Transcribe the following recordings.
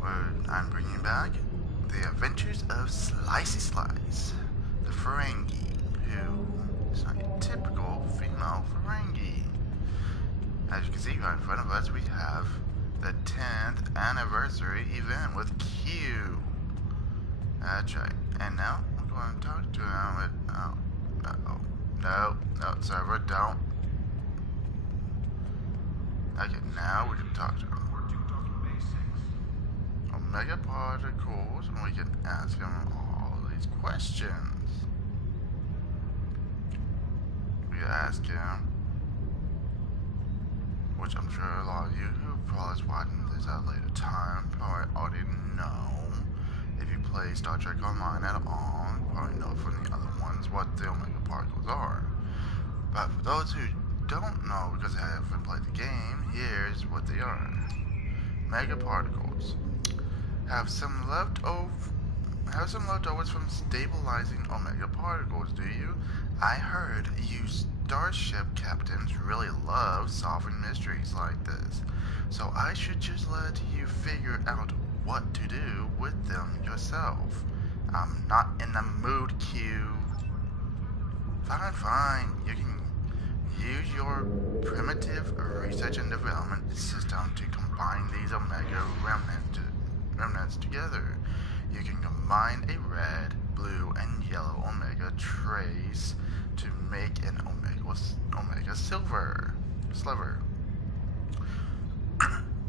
where I'm bringing back the adventures of SlicySlice, the Ferengi, who is not a typical female Ferengi. As you can see right in front of us, we have the 10th anniversary event with Q. That's right. And now I'm going to talk to him. No, server, don't. Okay, now we can talk to him. Omega particles, and we can ask him all these questions. We ask him, which I'm sure a lot of you who probably watching this at a later time probably already know. If you play Star Trek Online at all, you probably know from the other ones what the Omega particles are. But for those who don't know because they haven't played the game, here's what they are. Omega particles have some leftovers from stabilizing Omega particles, do you? I heard you starship captains really love solving mysteries like this, so I should just let you figure out what to do with them yourself. I'm not in the mood, Q. Fine. You can use your primitive research and development system to combine these Omega remnants together. You can combine a red, blue, and yellow Omega trace to make an Omega sliver.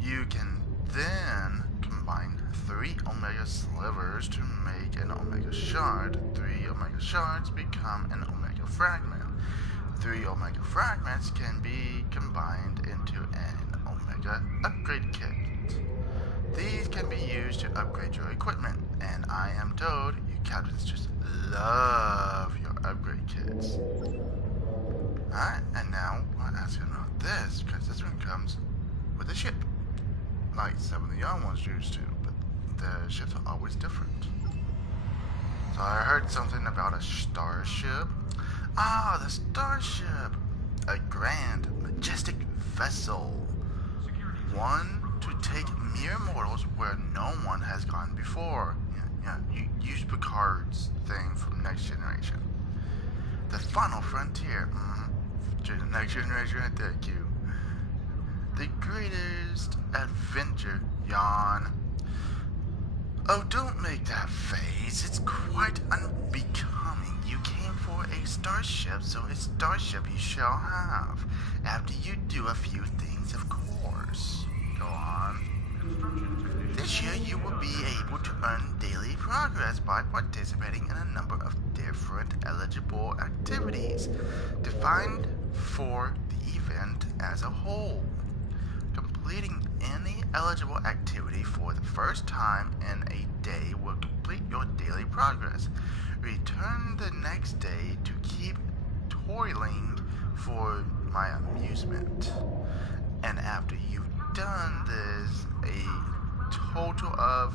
You can then combine 3 Omega slivers to make an Omega shard. 3 Omega shards become an Omega fragment. 3 Omega fragments can be combined into an Omega upgrade kit. These can be used to upgrade your equipment, and I am told you captains just love your upgrade kits. Alright, and now we'll ask him about this, because this one comes with a ship. Like some of the young ones used to, but the ships are always different. So I heard something about a starship. Ah, the starship! A grand, majestic vessel. One to take mere mortals where no one has gone before. You use Picard's thing from Next Generation. The final frontier. Next Generation right there, Q. The greatest adventure, yawn. Oh, don't make that face. It's quite unbecoming. You came for a starship, so a starship you shall have. After you do a few things, of course. Go on. This year you will be able to earn daily progress by participating in a number of different eligible activities defined for the event as a whole. Completing any eligible activity for the first time in a day will complete your daily progress. Return the next day to keep toiling for my amusement. And after you've done this a total of,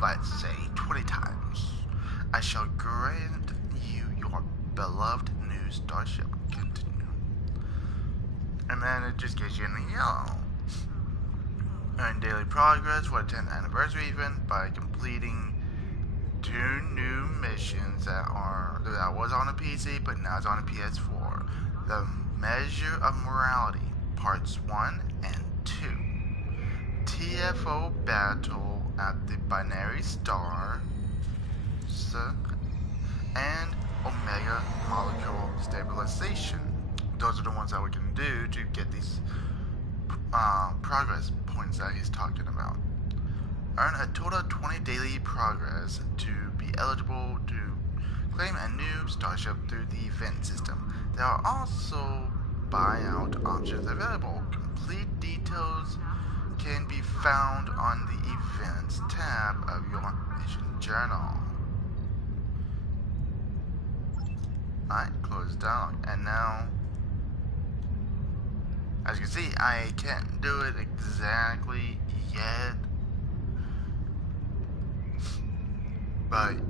let's say 20 times, I shall grant you your beloved new starship. Continue. And then it just gets you in the yellow. Earn daily progress for the 10th anniversary event by completing 2 new missions that was on a PC but now it's on a PS4. The Measure of Morality, Parts 1 and 2. TFO Battle at the Binary Star, and Omega Molecule Stabilization. Those are the ones that we can do to get these progress points that he's talking about. Earn a total of 20 daily progress to be eligible to claim a new starship through the event system. There are also buyout options available. Complete details can be found on the Events tab of your mission journal. Alright, close down. And now, as you can see, I can't do it exactly yet. But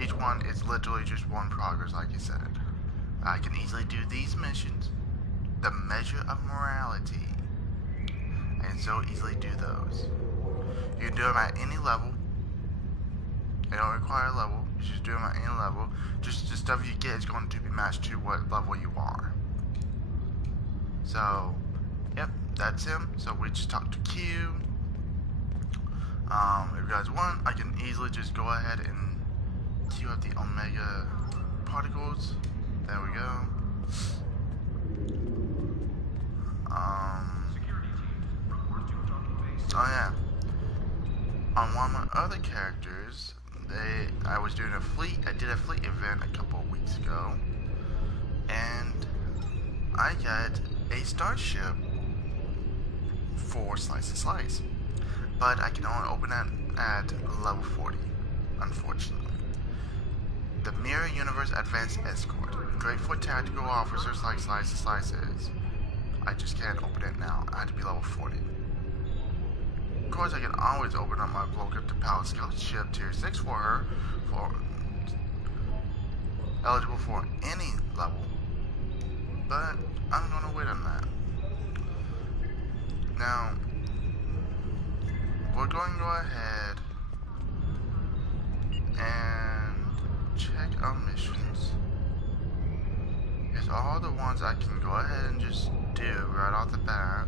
each one is literally just one progress, like you said. I can easily do these missions. The Measure of Morality. I can so easily do those. You can do them at any level. They don't require a level. You just do them at any level. Just the stuff you get is going to be matched to what level you are. So, yep, that's him. So we just talk to Q. If you guys want, I can easily just go ahead and queue up the Omega particles. There we go. Oh yeah. On one of my other characters, I was doing a fleet. I did a fleet event a couple of weeks ago, and I got a starship for SlicySlice, but I can only open it at level 40, unfortunately. The Mirror Universe Advanced Escort, great for tactical officers like SlicySlice is. I just can't open it now. I had to be level 40. Of course, I can always open up my bloke up to power skill ship tier 6 for her, for eligible for any level, but I'm gonna wait on that. Now, we're going to go ahead and check our missions. Here's all the ones I can go ahead and just do right off the bat.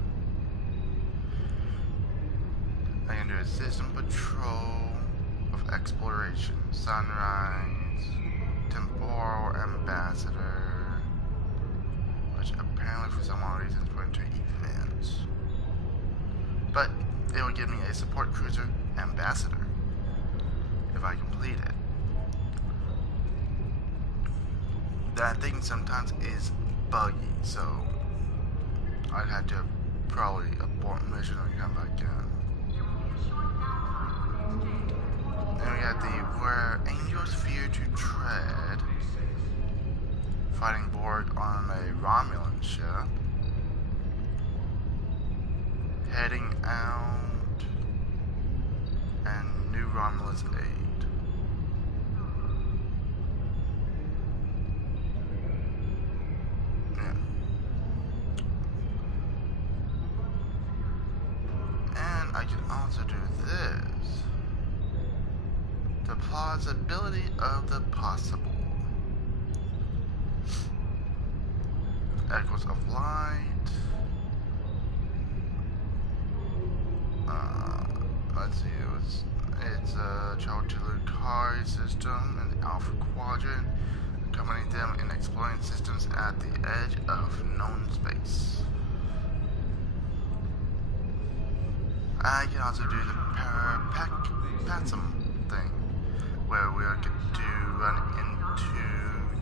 I can do a system patrol of exploration, sunrise, temporal ambassador, which apparently for some odd reason is going to events. But it will give me a support cruiser ambassador if I complete it. That thing sometimes is buggy, so I'd have to probably abort mission and come back in. Then we got the Where Angels Fear to Tread, fighting Borg on a Romulan ship, heading out, and New Romulus Aid. Yeah. And I can also do this. The plausibility of the possible. Echoes of light. Let's see, it's a travel to Lucari system in the Alpha Quadrant, accompanying them in exploring systems at the edge of known space. I can also do the Parapatsum thing, where we are going to run into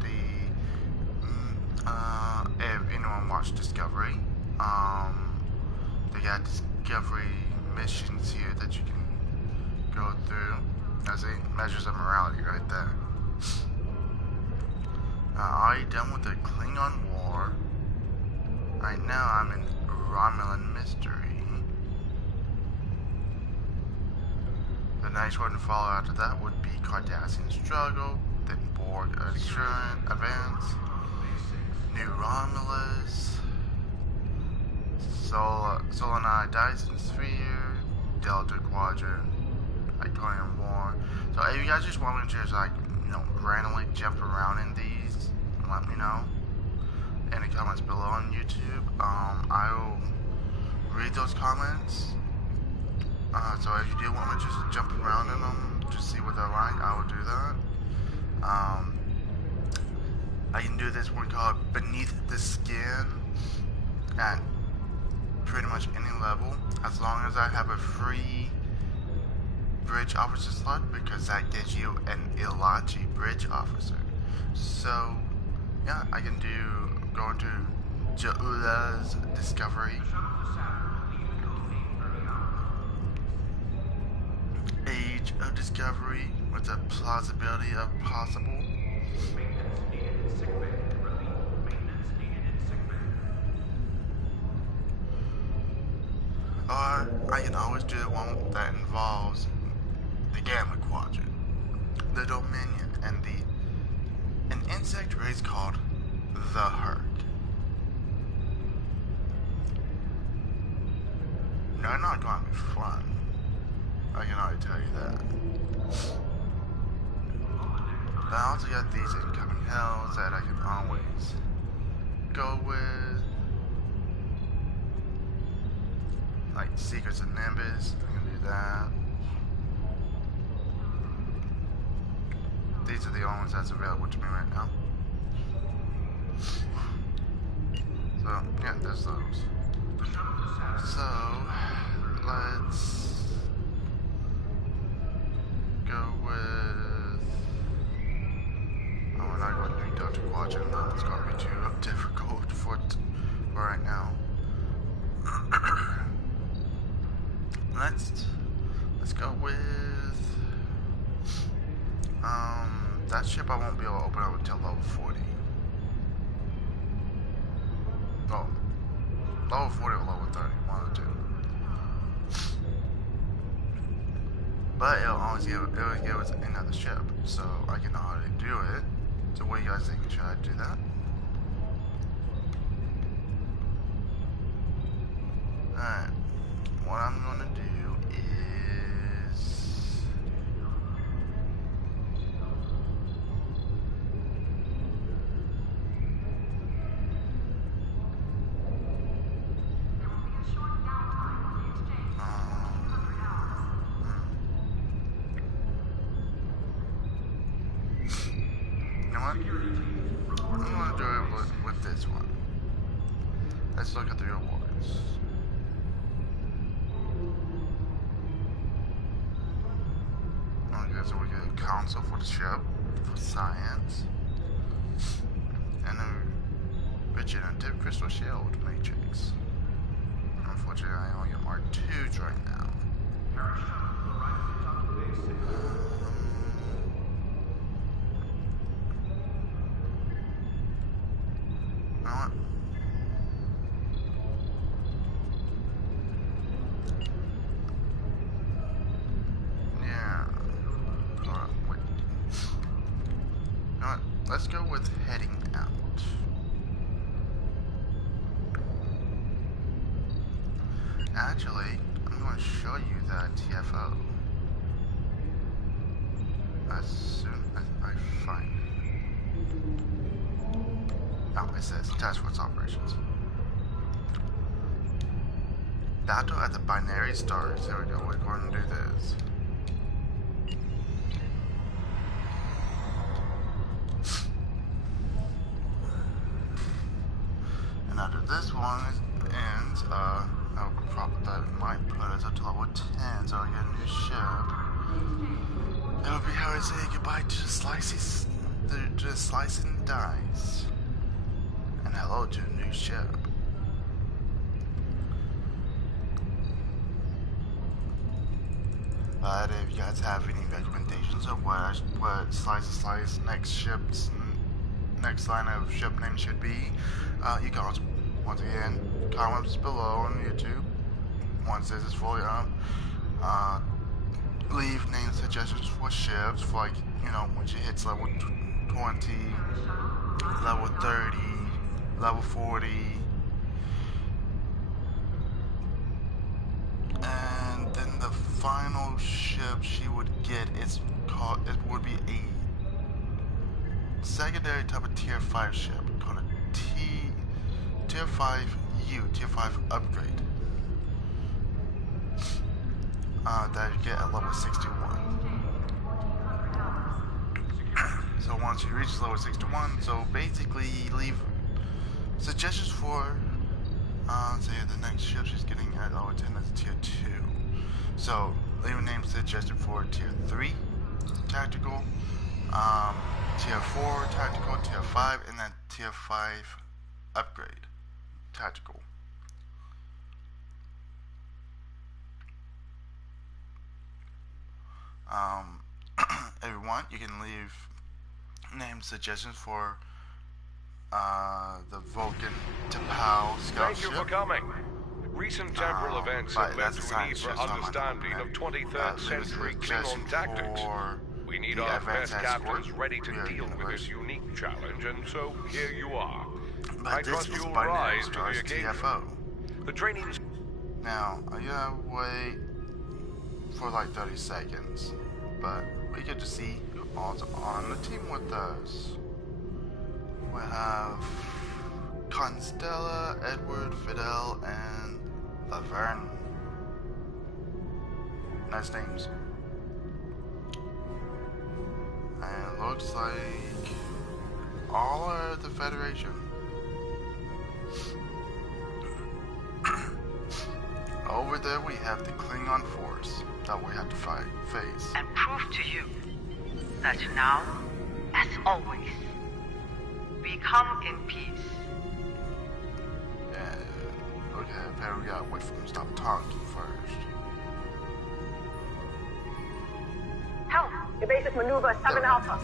the, if anyone watched Discovery, they got Discovery missions here that you can go through as it measures of morality right there. Already done with the Klingon War. Right now I'm in Romulan Mystery. The next one to follow after that would be Cardassian Struggle, then Borg Assurance Advance, New Romulus, Solani Dyson Sphere, Delta Quadrant, Iconium War. So if you guys just want me to just randomly jump around in these, let me know in the comments below on YouTube. I will read those comments. So if you do want me to just jump around in them, just see what they're like, I will do that. I can do this one called Beneath the Skin at pretty much any level, as long as I have a free bridge officer slot, because that gives you an Ilachi bridge officer. So yeah, I can go into Jaula's Discovery, Age of Discovery with the plausibility of possible. Or I can always do the one that involves the Gamma Quadrant, the Dominion, and an insect race called the Herd. They're not going to be fun. I can already tell you that. But I also got these incoming hills that I can always go with. Like Secrets of Nimbus, I can do that. These are the only ones that's available to me right now. So, yeah, there's those. So, let's go with... Oh, we're not going to do Dr. Quadrant, though. It's going to be too difficult for right now. Let's go with... that ship I won't be able to open up until level 40. Oh, level 40 or level 30, one of the two. But it'll always give us another ship, so I can already do it. So what do you guys think? Should I do that? Alright, what I'm gonna do is... I'm going to do it with this one. Let's look at the rewards. Okay, so we get a console for the ship, for science, and a regenerative crystal shield matrix. Unfortunately, I only get Mark IIs right now. Let's go with heading out. Actually, I'm going to show you that TFO as soon as I find it. Oh, it says Task Force Operations. Battle at the Binary Stars. There we go. We're going to do this. After this one ends, that might put us up to level 10, so I get a new ship. It'll be how I say goodbye to the slice and dice, and hello to a new ship. But if you guys have any recommendations of what SlicySlice next line of ship name should be, you can also, once again, comments below on YouTube. Once this is fully up, leave name suggestions for ships, for like, you know, once you hit level 20, level 30, level 40, and then the final ship she would get is called, it would be a secondary type of tier 5 ship called a tier 5U, tier 5 upgrade, that you get at level 61. So once you reach level 61, so basically leave suggestions for say the next ship she's getting at level 10 is tier 2. So leave a name suggested for tier 3 tactical, tier 4 tactical, tier 5, and then tier 5 upgrade tactical. If you want, you can leave name suggestions for the Vulcan T'Pau scout ship. Thank you for coming. Recent temporal events have led to a need for understanding of 23rd century Klingon tactics. We need our best captains ready to deal with this unique challenge, and so here you are. I trust you'll rise to the occasion. TFO. The training's... Now, I gotta wait for like 30 seconds. But we get to see who all's on the team with us. We have Constella, Edward, Fidel, and Laverne. Nice names. And it looks like all are the Federation. Over there we have the Klingon force that we have to face. And prove to you that now, as always, we come in peace. Yeah, okay, apparently we gotta wait for him to stop talking first. Help! Evasive maneuver 7 Alpha.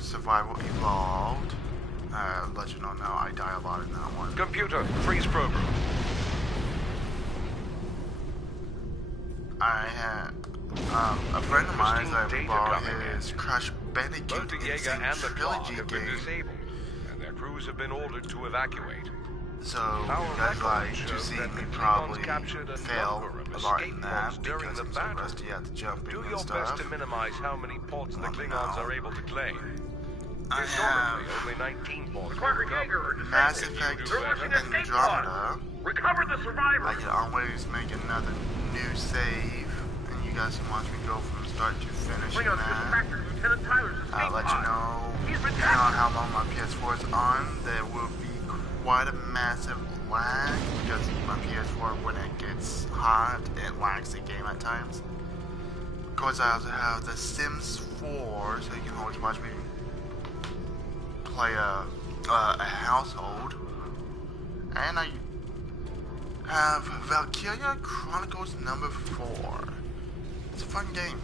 Survival evolved. Let you know now, I die a lot in that one. Computer, freeze program. I had a friend of mine that I borrowed his Crash Bandicoot Insane Trilogy game, and their crews have been ordered to evacuate. So you guys like to see me probably fail a lot in that because I'm so rusty at the jumping Do and your stuff. best to minimize how many ports the Klingons are able to claim. I Historically, have only 19 ports were recovered. Mass Effect Andromeda. Recover the survivors. I can always make another new save, and you guys can watch me go from start to finish in that. I'll let you know, depending on how long my PS4 is on, there will be quite a massive lag, because my PS4, when it gets hot, it lags the game at times. Of course, I also have The Sims 4, so you can always watch me play a household. And I have Valkyria Chronicles number 4. It's a fun game.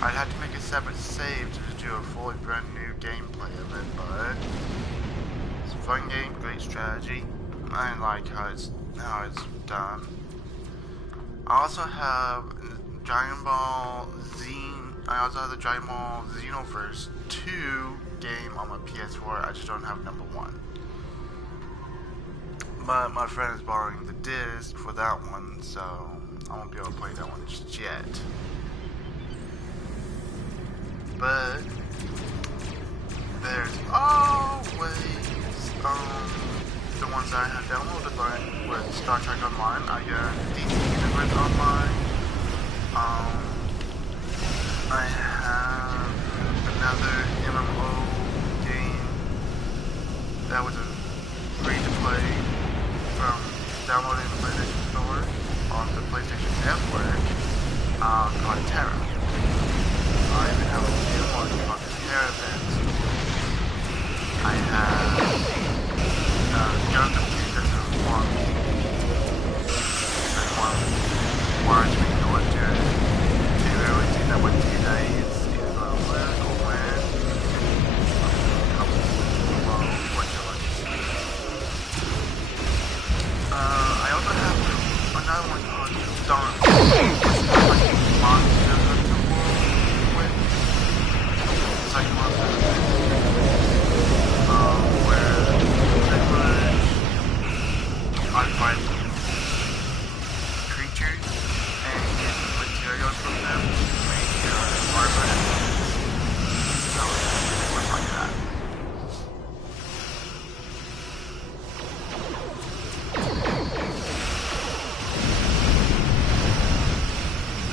I'd have to make a separate save to do a fully brand new gameplay of it, but it's a fun game, great strategy. I like how it's done. I also have Dragon Ball Z. I also have the Dragon Ball Xenoverse 2 game on my PS4. I just don't have number 1. But my friend is borrowing the disc for that one, so I won't be able to play that one just yet. But there's always the ones that I have downloaded, like with Star Trek Online. I got DC Universe Online. I have another MMO game that was a free-to-play from downloading the PlayStation Store on the PlayStation Network called Terra. I even have a new one called Terra Events. I have Guns of Kingdoms of War. There's one watch me going to everything that went to that is either win or win. Below what you like to see. I also have another one called Dawn, which is like Monster Hunter World with. It's like Monster Hunter. Where pretty much I fight creatures and get materials from them to make armor. So it was like that.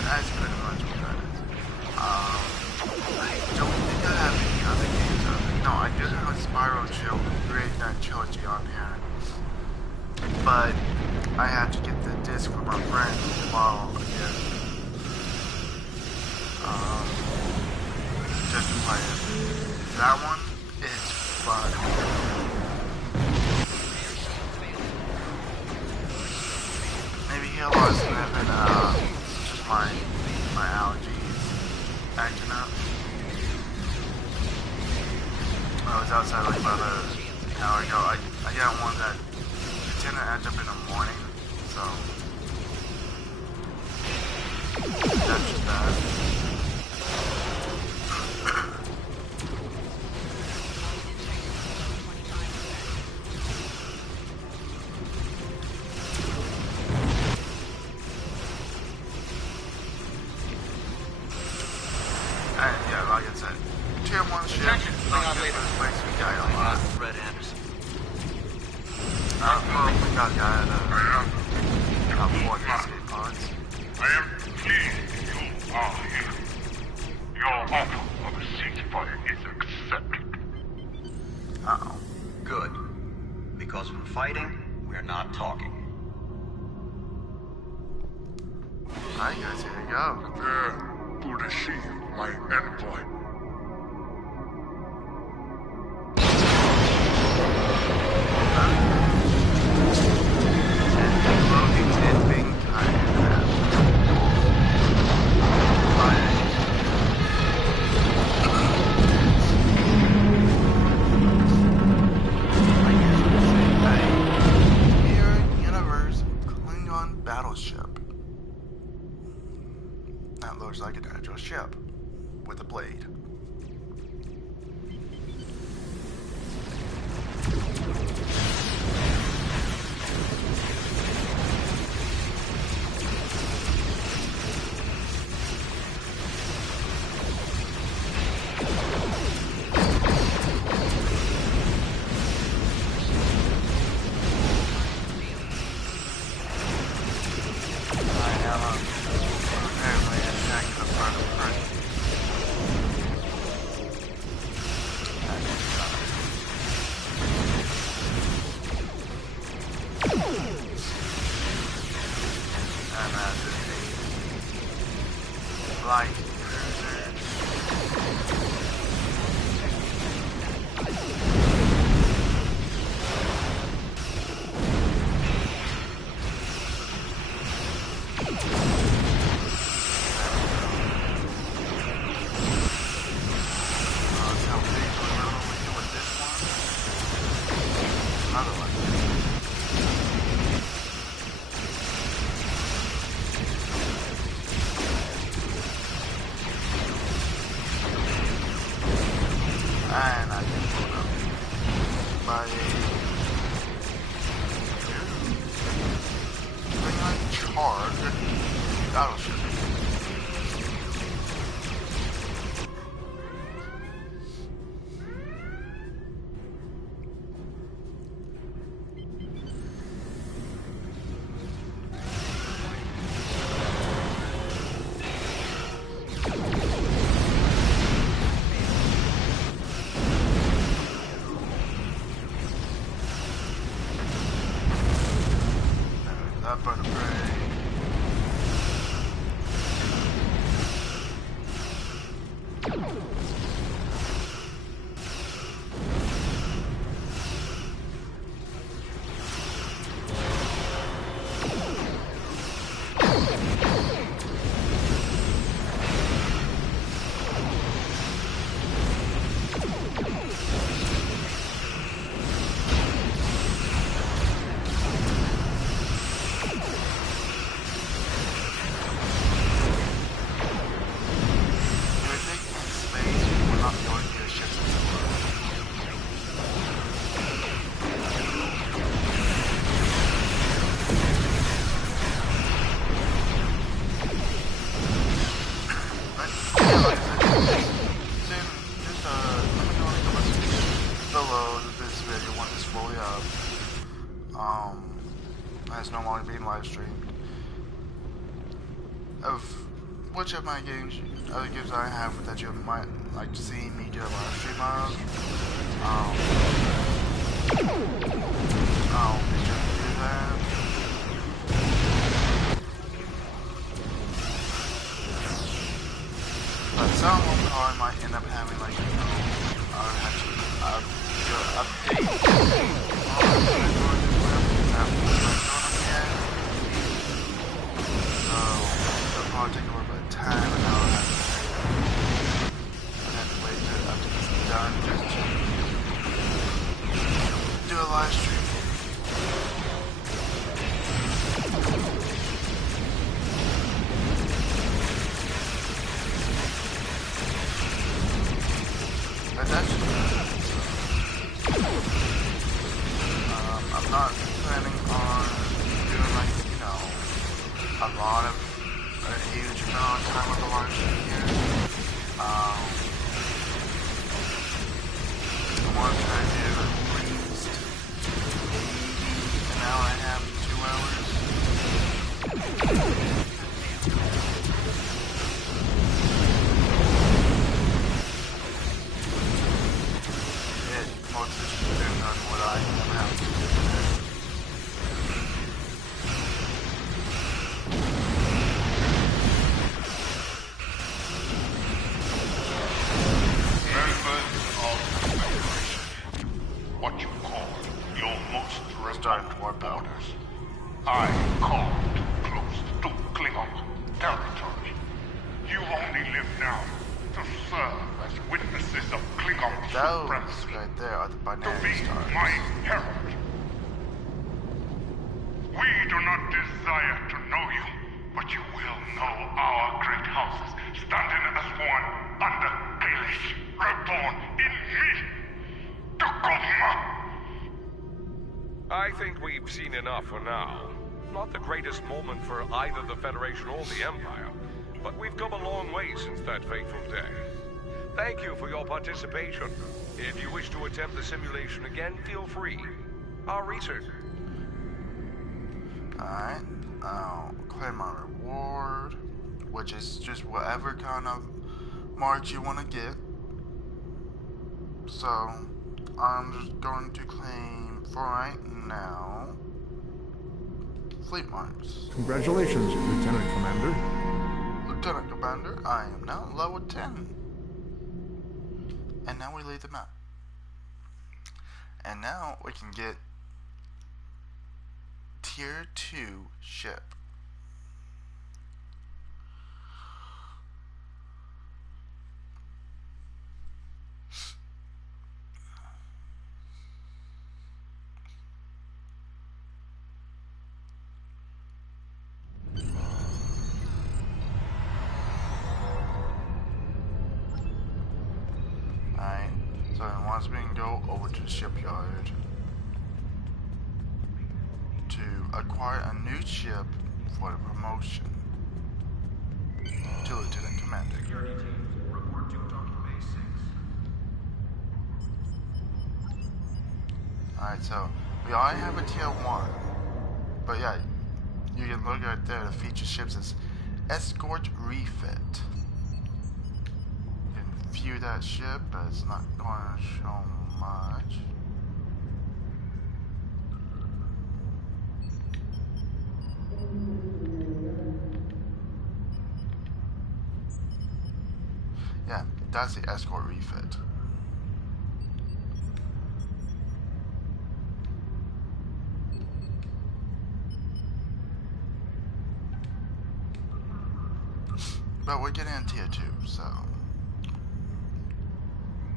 That's pretty much what that is. I don't think I have any other games on it. No, I do have a Spiral Trilogy on here. But I had to get the disc from my friend to borrow again. Just to play it. That one is fun. Maybe hear a lot of snapping, just my allergies acting up. I was outside like about an hour ago. I got one that tend to act up in the morning, so that's just that. And yeah, like I said, tier 1 ship, not the first place we got a lot. Red Anderson. Well, we got about 4 escape pods. I am pleased you are here. Your offer of a ceasefire is accepted. Uh-oh. Good. Because when fighting, we're not talking. Alright guys, here we go. Prepare to receive my envoy. Battleship. That looks like an actual ship with a blade. by a charge battleship. That bird of prey. Has no longer been live streamed. Of which of my games, other games I have that you might like to see me do a live stream of, I'll be sure to do that. But some of them I might end up having, like, you know, I'll have to do an update I'll take a little bit of time, and I'll have to wait after this is done just to do a live stream. But that's just I'm not planning on doing, like, you know, a lot of a huge amount of time with the live stream here. I want to try to do at least maybe an hour and a half to 2 hours. It mostly depends on what I am having to do today. What you call your most remote borders. I called close to Klingon territory. You only live now to serve as witnesses of Klingon supremacy. Right there are the To binary be stars. my herald. We do not desire to know you, but you will know our great houses standing as one under Kalish, reborn in me. I think we've seen enough for now. Not the greatest moment for either the Federation or the Empire, but we've come a long way since that fateful day. Thank you for your participation. If you wish to attempt the simulation again, feel free. I'll research. Alright, I'll claim my reward, which is just whatever kind of marks you want to get. So, I'm just going to claim for right now fleet marks. Congratulations, Lieutenant Commander. Lieutenant Commander, I am now level 10. And now we leave the map. And now we can get Tier 2 ship. Alright, so So once we can go over to the shipyard to acquire a new ship for the promotion to Lieutenant Commander. Security teams, report to Docking Bay 6. Alright, so we already have a tier 1. But yeah, you can look right there, the featured ships is Escort Refit. You can view that ship, but it's not going to show much. Yeah, that's the Escort Refit. But we're getting in tier 2, so.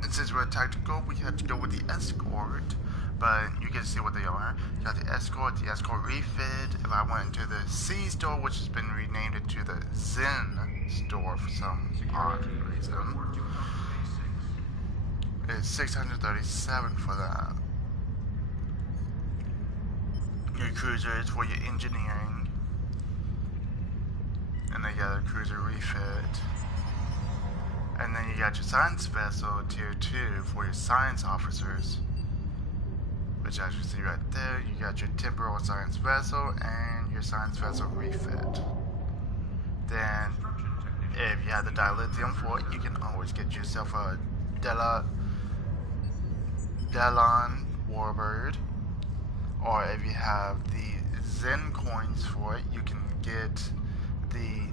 And since we're tactical, we have to go with the Escort. But you can see what they are. You got the Escort Refit. If I went into the C store, which has been renamed into the Zen store for some odd reason, it's 637 for that. Your cruiser is for your engineering. And then you got a cruiser refit. And then you got your science vessel tier 2 for your science officers. Which as you see right there, you got your temporal science vessel and your science vessel refit. Then, if you have the dilithium for it, you can always get yourself a Delon Warbird. Or if you have the Zen coins for it, you can get the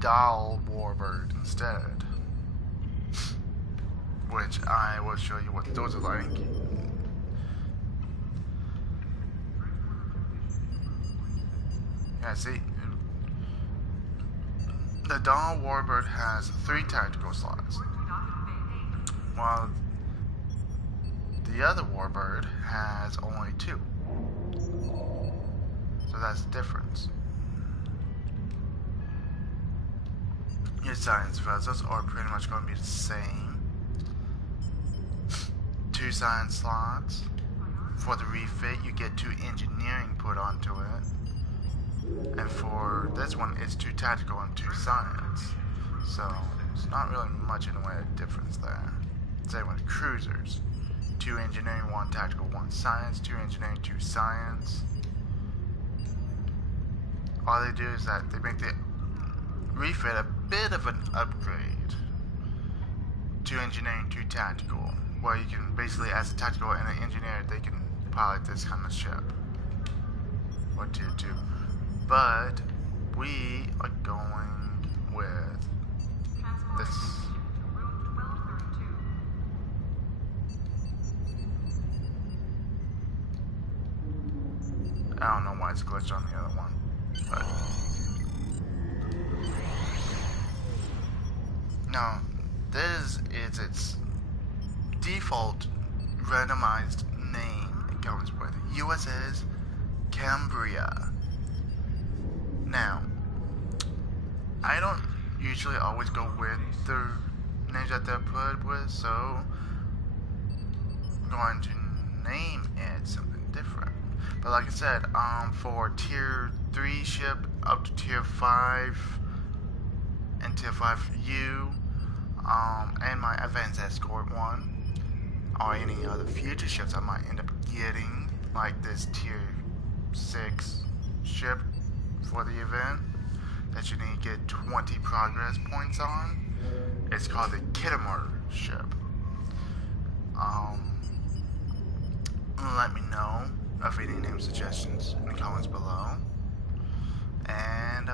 Doll Warbird instead. Which I will show you what those are like. Yeah, see, the Doll Warbird has 3 tactical slots, while the other Warbird has only 2. So that's the difference. Your science vessels are pretty much going to be the same. 2 science slots. For the refit, you get 2 engineering put onto it. And for this one, it's 2 tactical and 2 science. So, it's not really much in the way of difference there. Same with cruisers. 2 engineering, 1 tactical, 1 science. 2 engineering, 2 science. All they do is that they make the refit a bit of an upgrade. 2 engineering, 2 tactical. Where you can basically, as a tactical and an engineer, they can pilot this kind of ship. Or tier 2. But we are going with this. I don't know why it's glitched on the other one. But now, this is its default randomized name. It comes with USS Cambria. Now, I don't usually always go with the names that they're put with, so I'm going to name it something different. But like I said, for tier 3 ship up to tier 5 and tier 5U, and my advanced escort 1, or any other future ships I might end up getting, like this tier 6 ship for the event that you need to get 20 progress points on. It's called the Kittimer ship. Let me know of any name suggestions in the comments below. And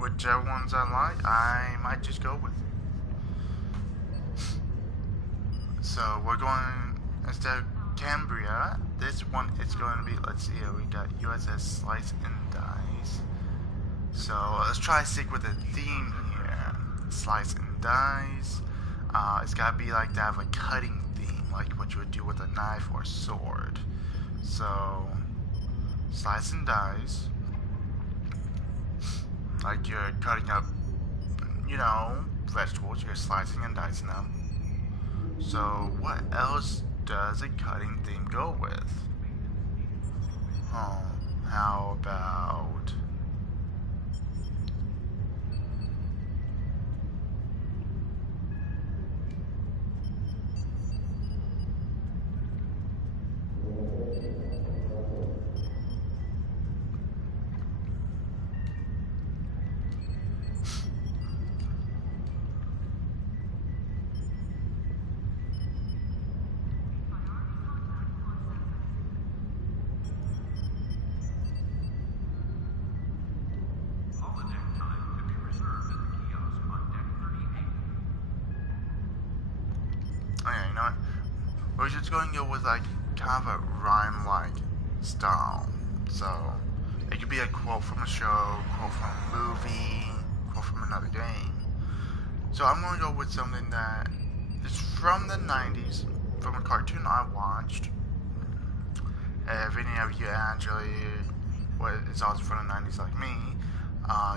whichever ones I like, I might just go with. So we're going, instead of Cambria, this one is going to be, let's see here, we got USS Slice and Dice. So let's try to stick with the theme here. Slice and Dice. It's got to be like to have a cutting theme, like what you would do with a knife or sword. So, Slice and Dice. Like you're cutting up, vegetables, you're slicing and dicing them. So what else does a cutting theme go with? Oh, how about... Holodeck time can be reserved at the kiosk on deck 38. Okay, you know what? We're just going to go with like kind of a rhyme-like style. So it could be a quote from a show, quote from a movie, quote from another game. So I'm going to go with something that is from the 90s, from a cartoon I watched. If any of you actually is also from the 90s like me,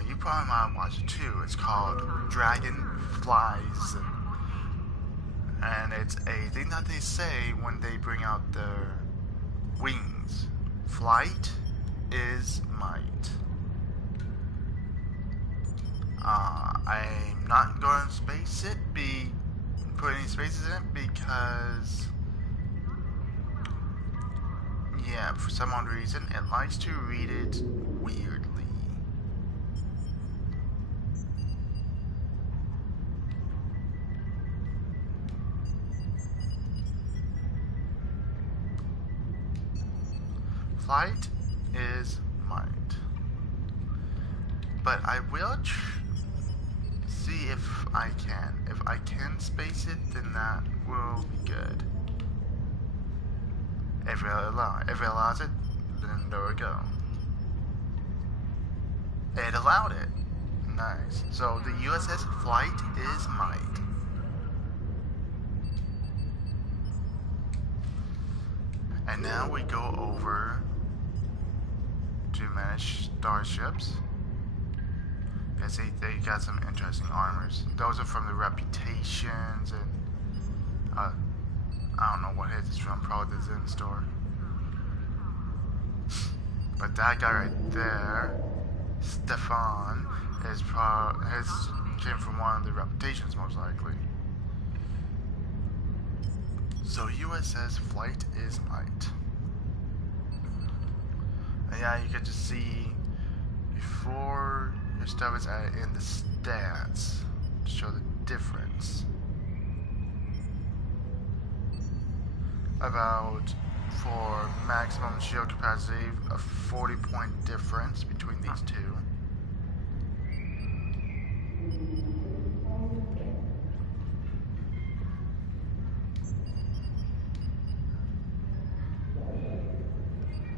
you probably might have watched it too. It's called Dragonflies. And it's a thing that they say when they bring out their wings. Flight is might. I'm not going to put any spaces in it because, yeah, for some odd reason, it likes to read it weirdly. Flight is might. But I will see if I can. If I can space it, then that will be good. If it allows it, then there we go. It allowed it. Nice. So the USS Flight is might. And now we go over to manage starships. I see they got some interesting armors. Those are from the reputations and I don't know what hit is from, probably the Zen store. But that guy right there, Stefan, came from one of the reputations most likely. So USS Flight is might. And yeah, you can just see before your stuff is added in the stats to show the difference. About for maximum shield capacity, a 40-point difference between these two.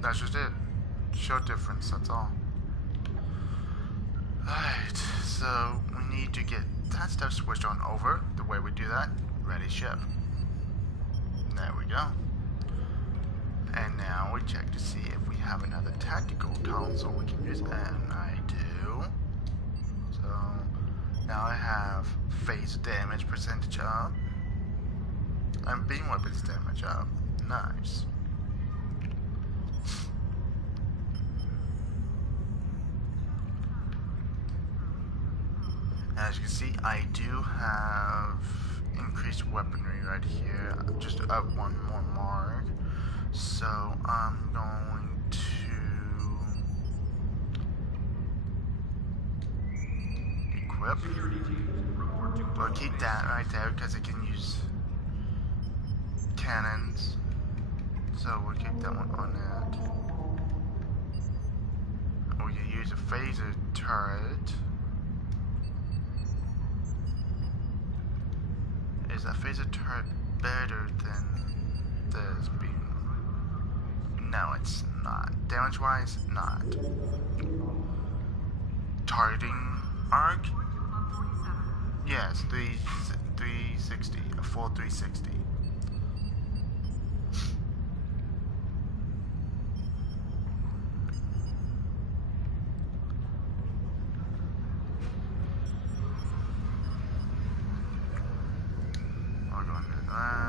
That's just it. Show difference, that's all. Alright, so we need to get that stuff switched on over. The way we do that, ready ship. There we go. And now we check to see if we have another tactical console we can use, and I do. So now I have phase damage percentage up, and beam weapons damage up. Nice. As you can see, I do have increased weaponry right here, just up one more mark. So I'm going to equip. We'll keep that right there because it can use cannons. So we'll keep that one on that. We can use a phaser turret. Is a phaser turret better than this beam? No, it's not. Damage-wise, not. Targeting arc? Yes, 360. A full 360. I'll go into that.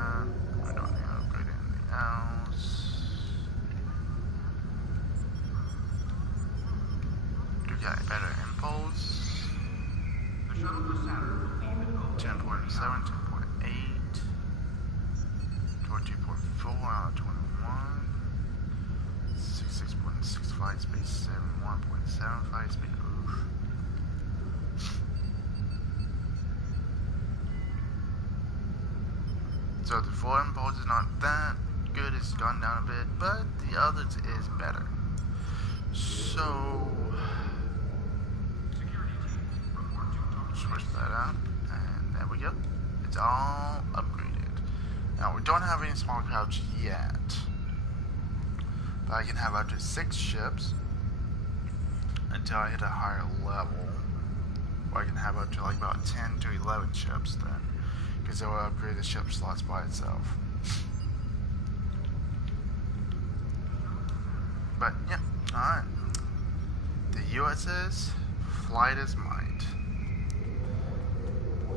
flight speed 71.75 speed. Oof. So the foreign impulse is not that good, it's gone down a bit, but the others is better. So switch that out, and there we go. It's all upgraded. Now we don't have any small crowds yet, but I can have up to 6 ships until I hit a higher level. Or I can have up to like about 10 to 11 ships then, because it will upgrade the ship slots by itself. But yeah, alright. The USS Flight is Might.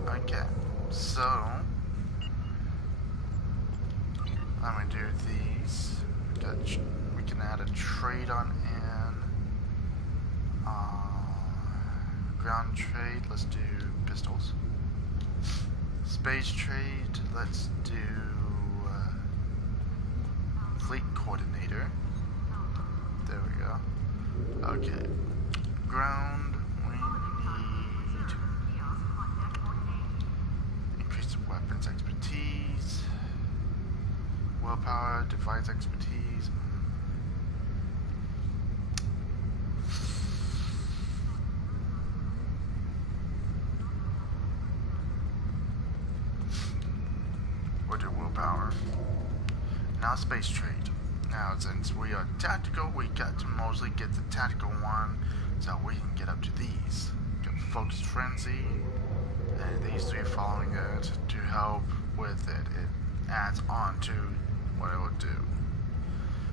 Okay, so I'm gonna do these. We can add a trade on in. Ground trade, let's do pistols. Space trade, let's do fleet coordinator. There we go. Okay. Ground, we need increase the weapons expertise, willpower, device expertise. We'll do willpower. Now space trade. Now since we are tactical, we got to mostly get the tactical one so we can get up to these. Got focus frenzy, and these 3 following it to help with it. It adds on to what it will do.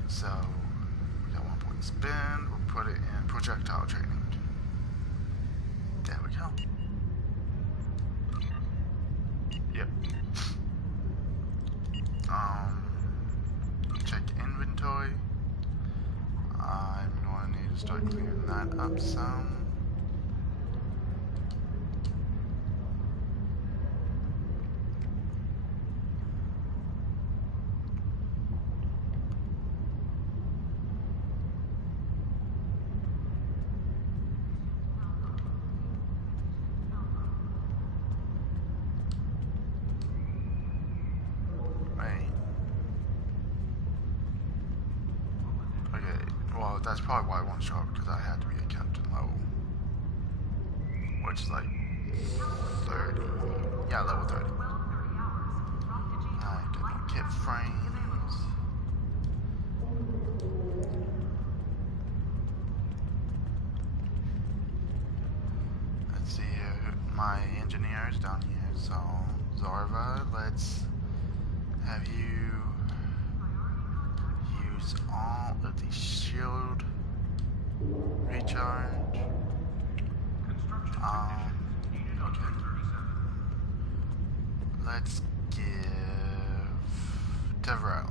So we got 1 point spin, we'll put it in projectile training. There we go. Yep. Check inventory. I'm going to need to start cleaning that up some. Well, that's probably why I won't show up, because I had to be a captain level. Which is like 30. Yeah, level 30. I did not get frames. Let's see here. My engineer's down here. So, Zarva, let's have you use all of the shield recharge. Okay. Let's give Devrel.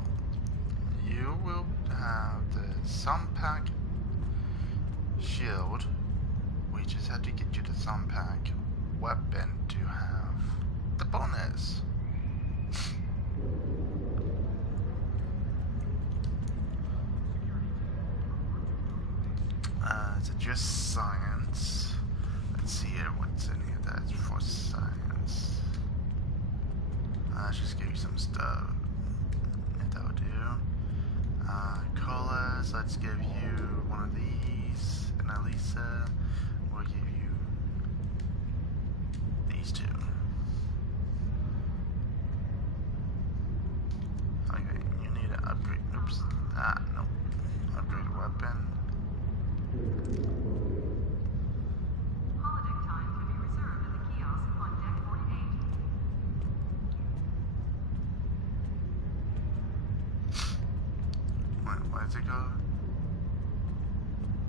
You will have the Sunpack shield. We just have to get you the Sunpack weapon to have the bonus. Is it just science? Let's see here what's in here that's for science. Let's just give you some stuff. That'll do. Colas, let's give you one of these. And Elisa, we'll give you these 2. Okay, you need to upgrade. Oops. No. Upgrade weapon. Holodeck time can be reserved at the kiosk on deck 48. Wait, where does it go?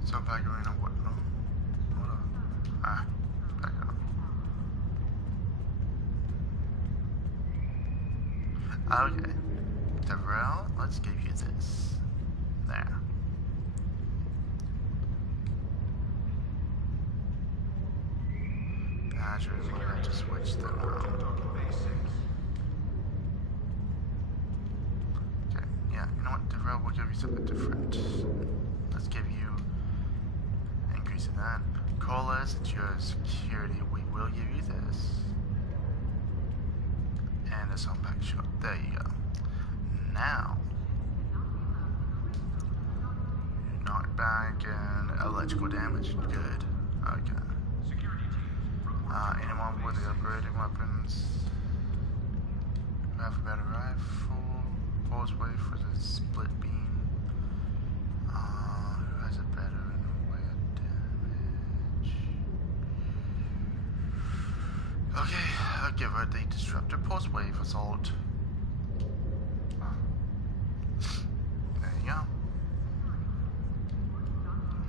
Sunpack arena, what? No? Hold on. Back up. Okay. Devrel, let's give you this. There. Naturally, we're going to have to switch them out. Okay, yeah, you know what, Devrel, we'll give you something different. Let's give you see that. Colas, it's your security. We will give you this. And this humpback shot. There you go. Now, you knock back and electrical damage. Good. Okay. Anyone with the upgraded weapons have a better rifle. Pulse way for the split beam. Who has a better way of damage? Okay, I'll give her the disruptor pulse wave assault. There you go.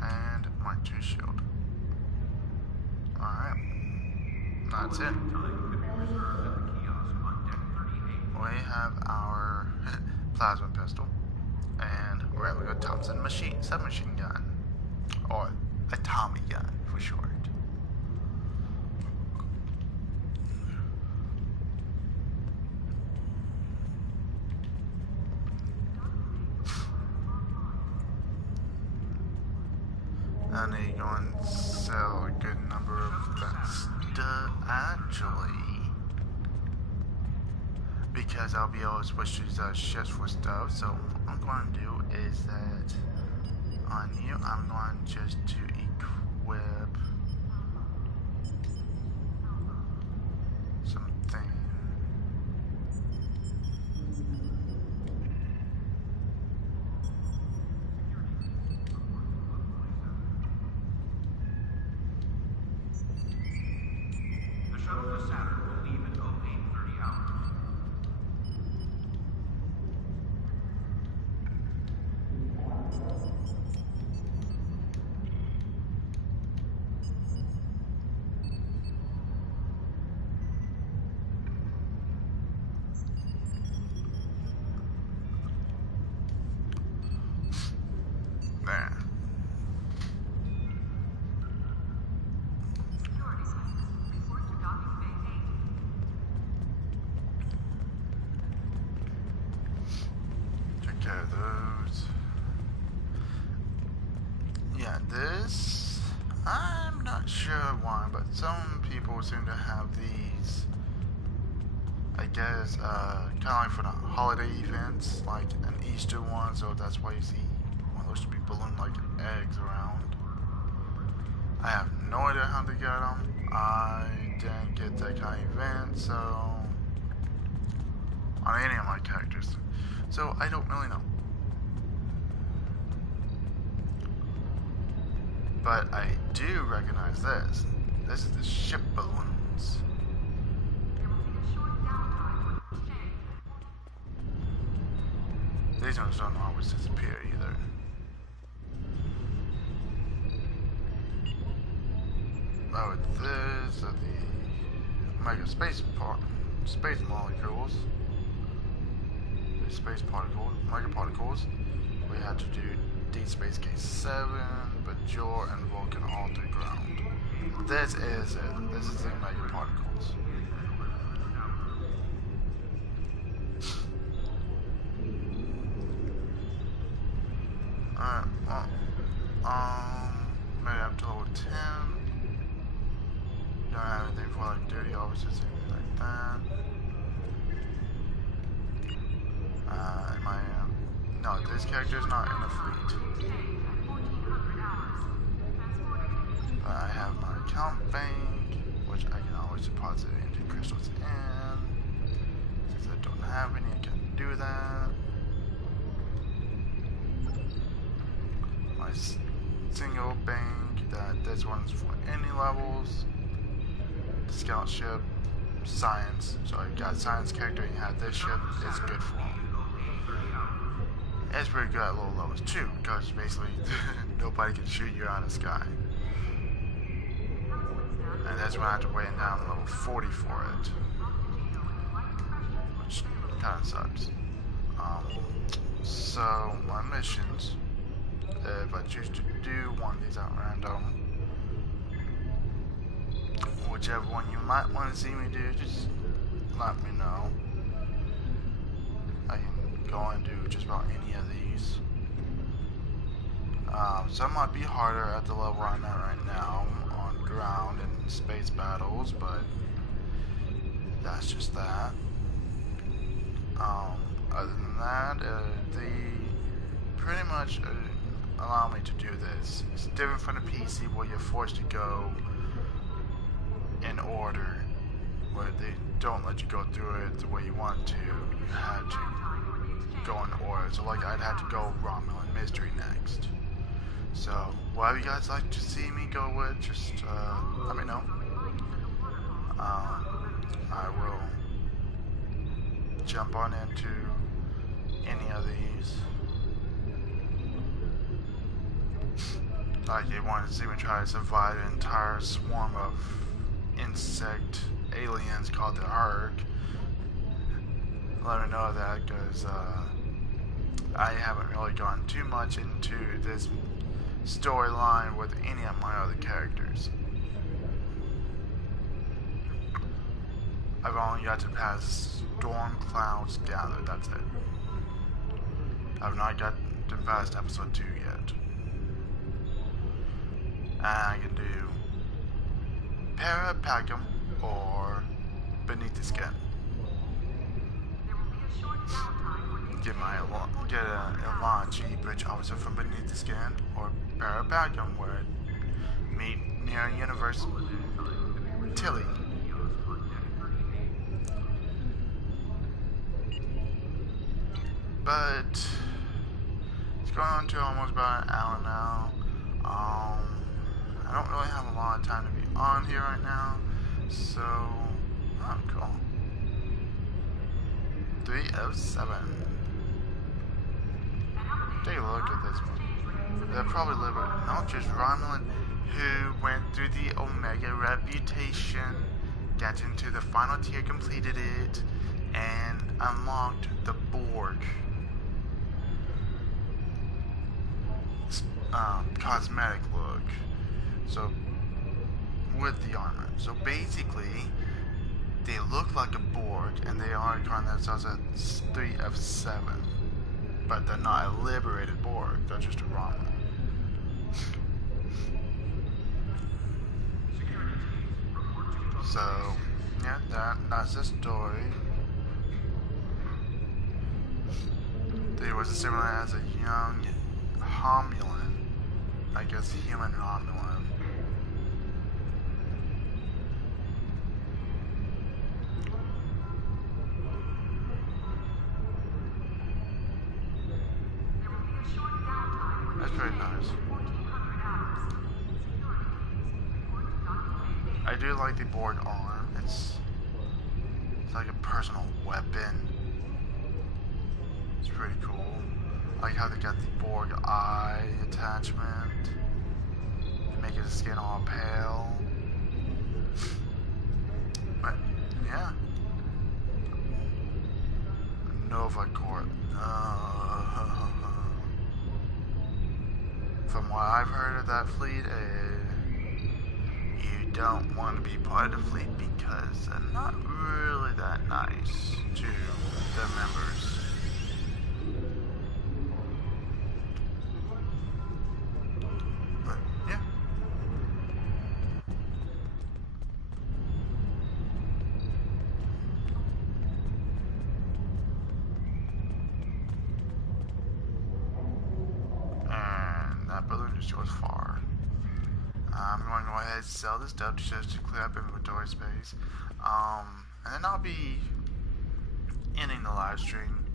And my 2 shield. Alright. That's it. We have our plasma pistol and regular Thompson submachine gun, or a Tommy gun for short. I need to go and sell a good number of that stuff, actually, because I'll be able to switch to shifts for stuff. So what I'm going to do is that on you, I'm going just to equip something. The shuttle to Saturn will leave in 0830 hours. There. Take care of those. Yeah, this, I'm not sure why, but some people seem to have these, I guess, kind of like for the holiday events, like an Easter one, so that's why you see one of those big balloon like eggs around. I have no idea how they got them. I didn't get that kind of event, so on any of my characters, so I don't really know. But I do recognize this. This is the ship balloons. These ones don't always disappear either. Oh, this are the mega space molecules. The space particles, mega particles. We had to do Deep Space K7, Bajor, and Vulcan all to ground. This is it. This is the mega particles. Alright, well, maybe up to level 10. Don't have anything for like duty officers, anything like that. No, this character is not in the fleet. But I have my account bank, which I can always deposit into crystals in. Since I don't have any, I can do that. My single bank, this one's for any levels. The scout ship, science. So you got a science character and you have this ship, it's good for them. It's pretty good at low levels too, because basically nobody can shoot you out of the sky. And that's why I have to wait down to level 40 for it. Which kind of sucks. So my missions, if I choose to do one of these at random, whichever one you might want to see me do, just let me know. I can go and do just about any of these. Some might be harder at the level I'm at right now on ground and space battles, but that's just that. Other than that, they pretty much allow me to do this. It's different from the PC where you're forced to go in order, where they don't let you go through it the way you want to. You had to go in order. So like I'd have to go Romulan Mystery next. So whatever you guys like to see me go with, just let me know. I will jump on into any of these. Like they wanted to see me try to survive an entire swarm of insect aliens called the Ark. Let me know that, because I haven't really gone too much into this storyline with any of my other characters. I've only got to pass Storm Clouds Gather, that's it. I've not got to pass episode 2 yet. And I can do Parapacum or Beneath the Skin. Get a launch bridge officer from Beneath the Skin, or Parapacum where I meet near Universe Tilly. But it's going on to almost about an hour now. I don't really have a lot of time to be on here right now, so cool. 307. Take a look at this one. They're probably not just Romulan who went through the Omega reputation, got into the final tier, completed it, and unlocked the Borg cosmetic look. So with the armor. So basically they look like a Borg and they are calling themselves a 3F7. But they're not a liberated Borg, they're just a Romulan. So yeah, that's the story. There was a similar as a young Romulan, I guess human Romulan. That's pretty nice. I do like the Borg arm. It's like a personal weapon. It's pretty cool. I like how they got the Borg eye attachment, making the skin all pale. But yeah, Nova Corp. From what I've heard of that fleet, you don't want to be part of the fleet because they're not really that nice to their members. But yeah. And that balloon just goes far. I'm going to go ahead and sell this stuff just to clear up inventory space. And then I'll be ending the live stream.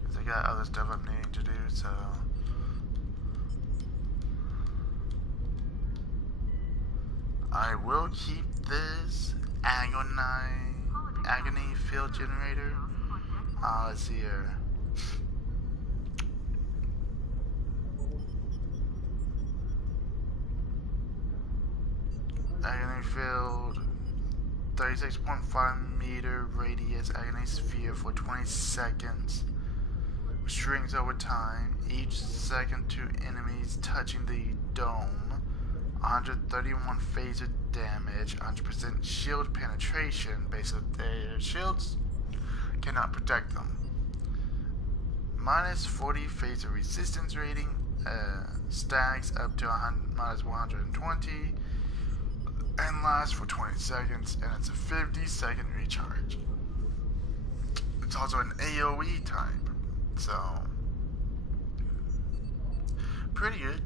Because I got other stuff I'm needing to do, so. I will keep this agony field generator. Let's see here. Agony field, 36.5 meter radius agony sphere for 20 seconds. Shrinks over time. Each second to enemies touching the dome. 131 phaser damage. 100% shield penetration. Basically, their shields cannot protect them. minus 40 phaser resistance rating, stacks up to minus 120, and lasts for 20 seconds, and it's a 50-second recharge. It's also an AoE type, so pretty good.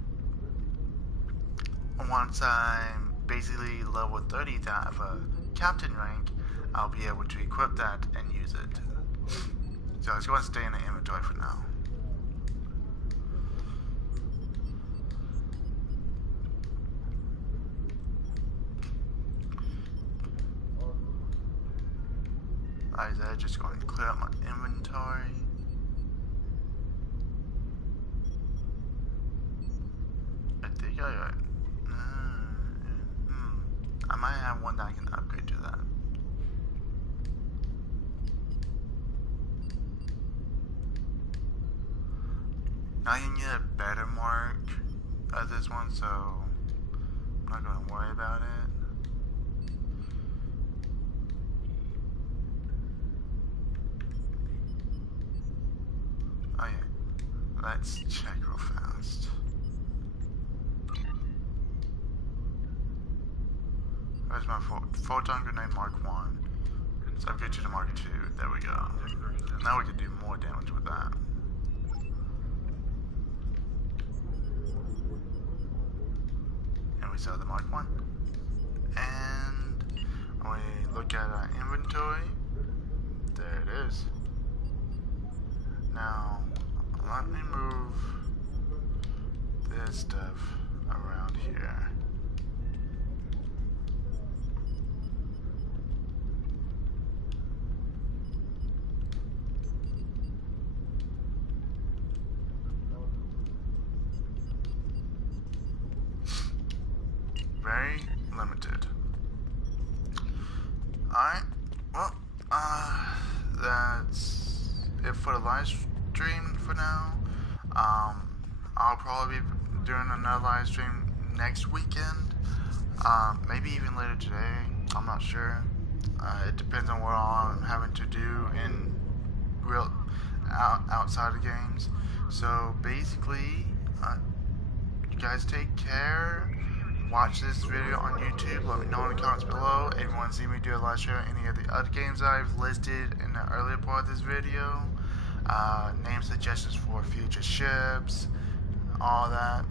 Once I'm basically level 30 that of a captain rank, I'll be able to equip that and use it. So it's going to stay in the inventory for now. I'm just going to clear out my inventory. I think I might have one that I can upgrade to that. Now I can get a better mark of this one, so I'm not going to worry about it. Oh yeah, let's check real fast. Where's my photon grenade Mark 1? So upgrade to the Mark 2. There we go. Now we can do more damage with that. And we sell the Mark 1. And when we look at our inventory, there it is. Now, let me move this stuff around here. Very limited. Alright, well, that's it for the live stream for now. I'll probably be doing another live stream next weekend. Maybe even later today. I'm not sure. It depends on what I'm having to do in real outside of games. So basically, you guys take care. Watch this video on YouTube. Let me know in the comments below if you want to see me do a live stream on any of the other games I've listed in the earlier part of this video. Name suggestions for future ships, all that.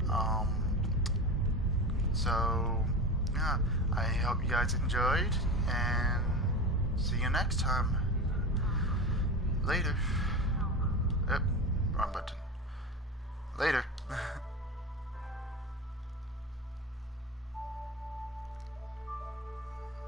So yeah, I hope you guys enjoyed, and see you next time. Later. Yep, wrong button. Later.